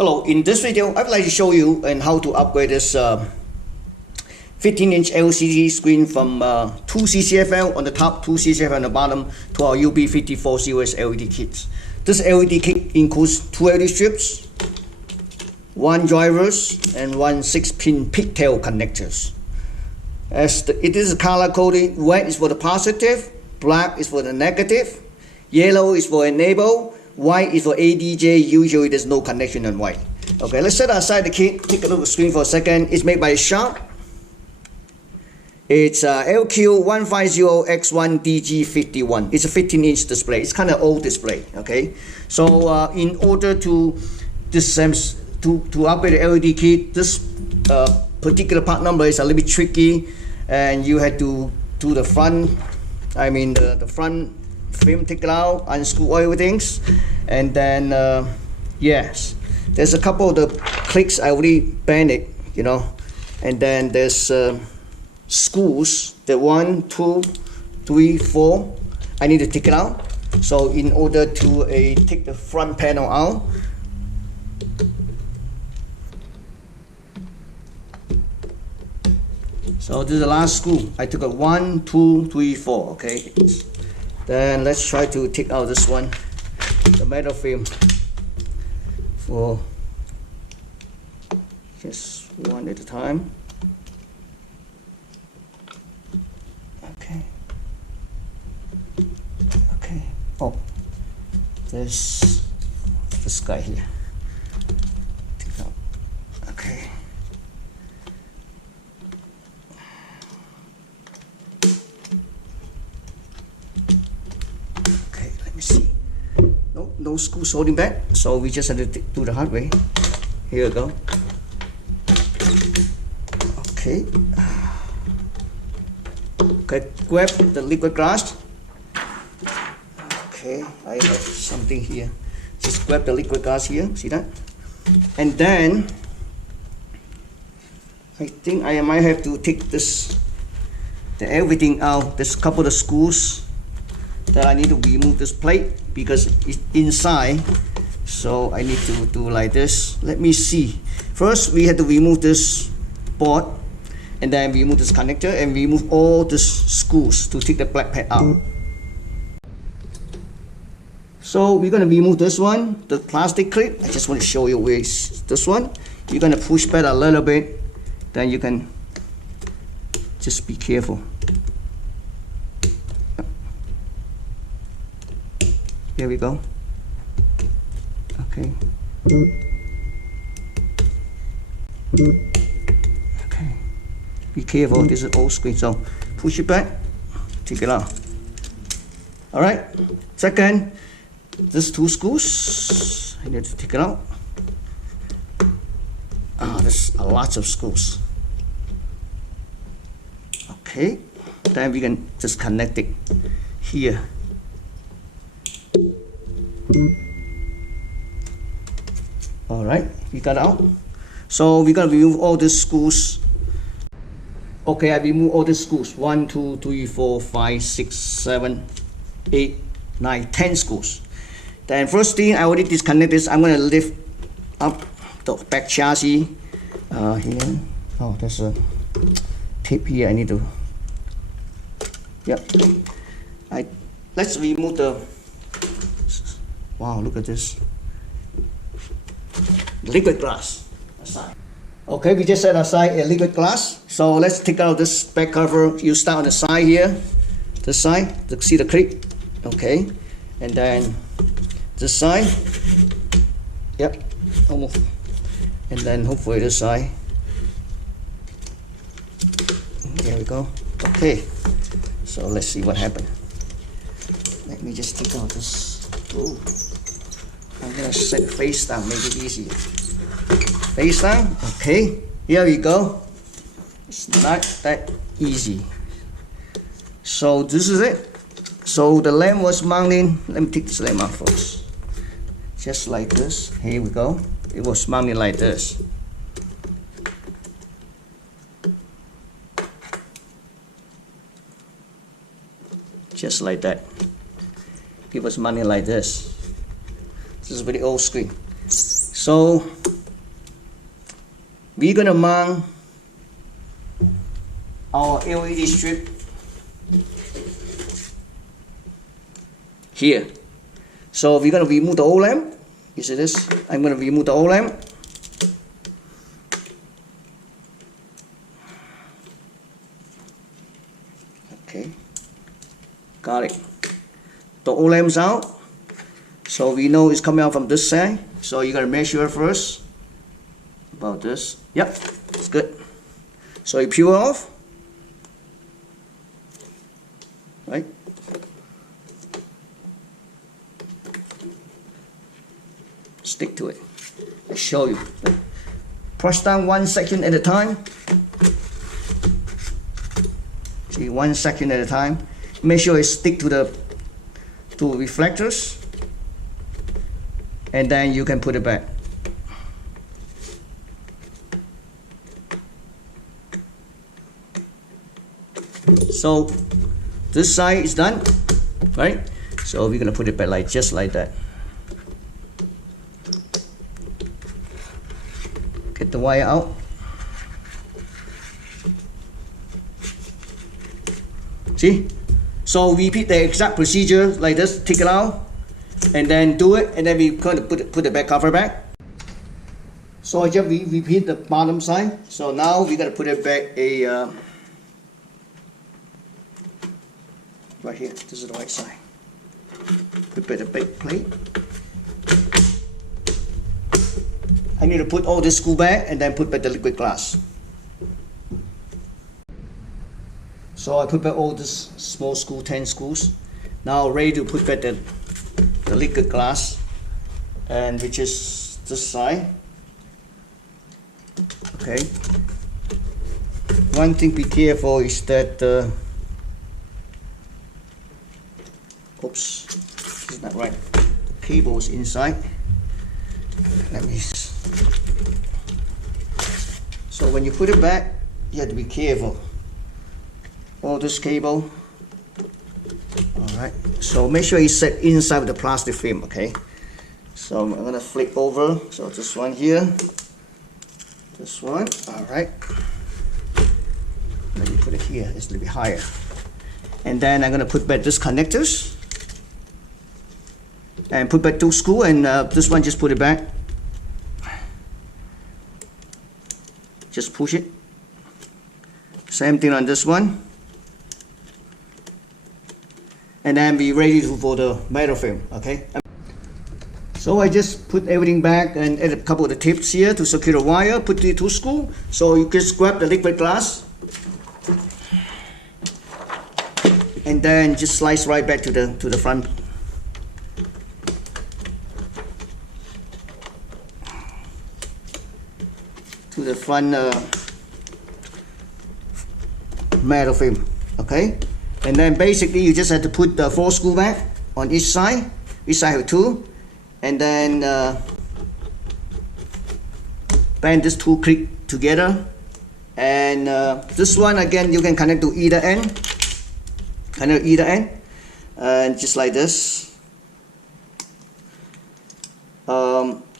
Hello, in this video I'd like to show you and how to upgrade this 15-inch LCD screen from 2 CCFL on the top, 2 CCFL on the bottom to our UB54 series LED kits. This LED kit includes 2 LED strips, 1 drivers, and 1 6-pin pigtail connectors. It is color coded. Red is for the positive, black is for the negative, yellow is for enable, white is for ADJ. Usually there's no connection on white. Okay, let's set aside the kit. Take a look at the screen for a second. It's made by Sharp. It's LQ150X1DG51. It's a 15-inch display. It's kind of old display. Okay, so in order to upgrade the LED kit, this particular part number is a little bit tricky, and you had to do the front. The front film, take it out, unscrew everything, and then yes, there's a couple of the clicks I already bent it, and then there's screws, the 1, 2, 3, 4. I need to take it out. So in order to take the front panel out, so this is the last screw. I took a 1, 2, 3, 4. Okay. Then let's try to take out this one, the metal film, for just one at a time. Okay. Oh, there's this guy here. Take out. Okay. No screws holding back, so we just have to do the hard way. Here we go. Okay. Okay, grab the liquid glass. Okay, I have something here. Just grab the liquid glass here, see that? And then I think I might have to take everything out. There's a couple of screws that I need to remove this plate because it's inside, so I need to do like this. Let me see. First we have to remove this board, and then remove this connector and remove all the screws to take the black pad out. So we're going to remove this one, the plastic clip. I just want to show you where it's this one. You're going to push back a little bit, then you can just be careful. Here we go. Okay. Okay. Be careful. This is old screen, so push it back. Take it out. All right. Second, these 2 screws. I need to take it out. There's a lot of screws. Okay. Then we can just connect it here. All right, we got it out. So we're gonna remove all the screws. Okay, I remove all the screws. 1, 2, 3, 4, 5, 6, 7, 8, 9, 10 screws. Then first thing, I already disconnect this. I'm gonna lift up the back chassis here. Oh, there's a tape here. I need to. Yep. Let's remove the. Wow, look at this. Liquid glass aside. Okay, we just set aside a liquid glass. So let's take out this back cover. You start on the side here. This side, see the clip? Okay. And then this side. Yep, almost. And then hopefully this side. There we go. Okay. So let's see what happened. Let me just take out this. Ooh. I'm gonna set face down, make it easier. Face down, okay. Here we go. It's not that easy. So this is it. So the lamp was mounted. Let me take this lamp out first. Just like this. Here we go. It was mounted like this. Just like that. It was mounted like this. This is a very old screen. So we're gonna mount our LED strip here. So we're gonna remove the old lamp. You see this? I'm gonna remove the old lamp. Okay, got it. The old lamp's out. So we know it's coming out from this side. So you gotta measure first. About this. Yep, it's good. So you peel off. Right? Stick to it. I'll show you. Press down 1 second at a time. See, 1 second at a time. Make sure it stick to the reflectors, and then you can put it back. So this side is done, right? So we're gonna put it back like just like that. Get the wire out. See? So repeat the exact procedure like this. Take it out, and then do it, and then we kind of put the back cover back. So I just repeat the bottom side. So now we gotta put it back right here. This is the right side. Prepare the big plate. I need to put all this screw back and then put back the liquid glass. So I put back all this small screw, 10 screws. Now ready to put back the liquid glass, and which is this side. Okay. One thing be careful is that oops, this is not right. The cable is inside. Let me. So when you put it back, you have to be careful. All this cable. Alright, so make sure it's set inside the plastic film, okay? So I'm gonna flip over. So this one here, this one, alright. Let me put it here, it's a little bit higher. And then I'm gonna put back this connectors. And put back 2 screws, and this one just put it back. Just push it. Same thing on this one. And then be ready for the metal film, okay? So I just put everything back and add a couple of the tips here to secure the wire, put the 2 screws. So you just grab the liquid glass and then just slice right back to the front. To the front metal film, okay? And then basically you just have to put the 4 screws back on each side. Each side have 2, and then bend these 2 click together. And this one again you can connect to either end, and just like this.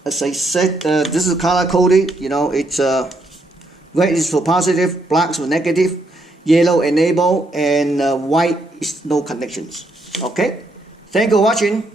As I said, this is color coded. You know, it's red is for positive, black is for negative, yellow enable, and white is no connections. Okay, thank you for watching.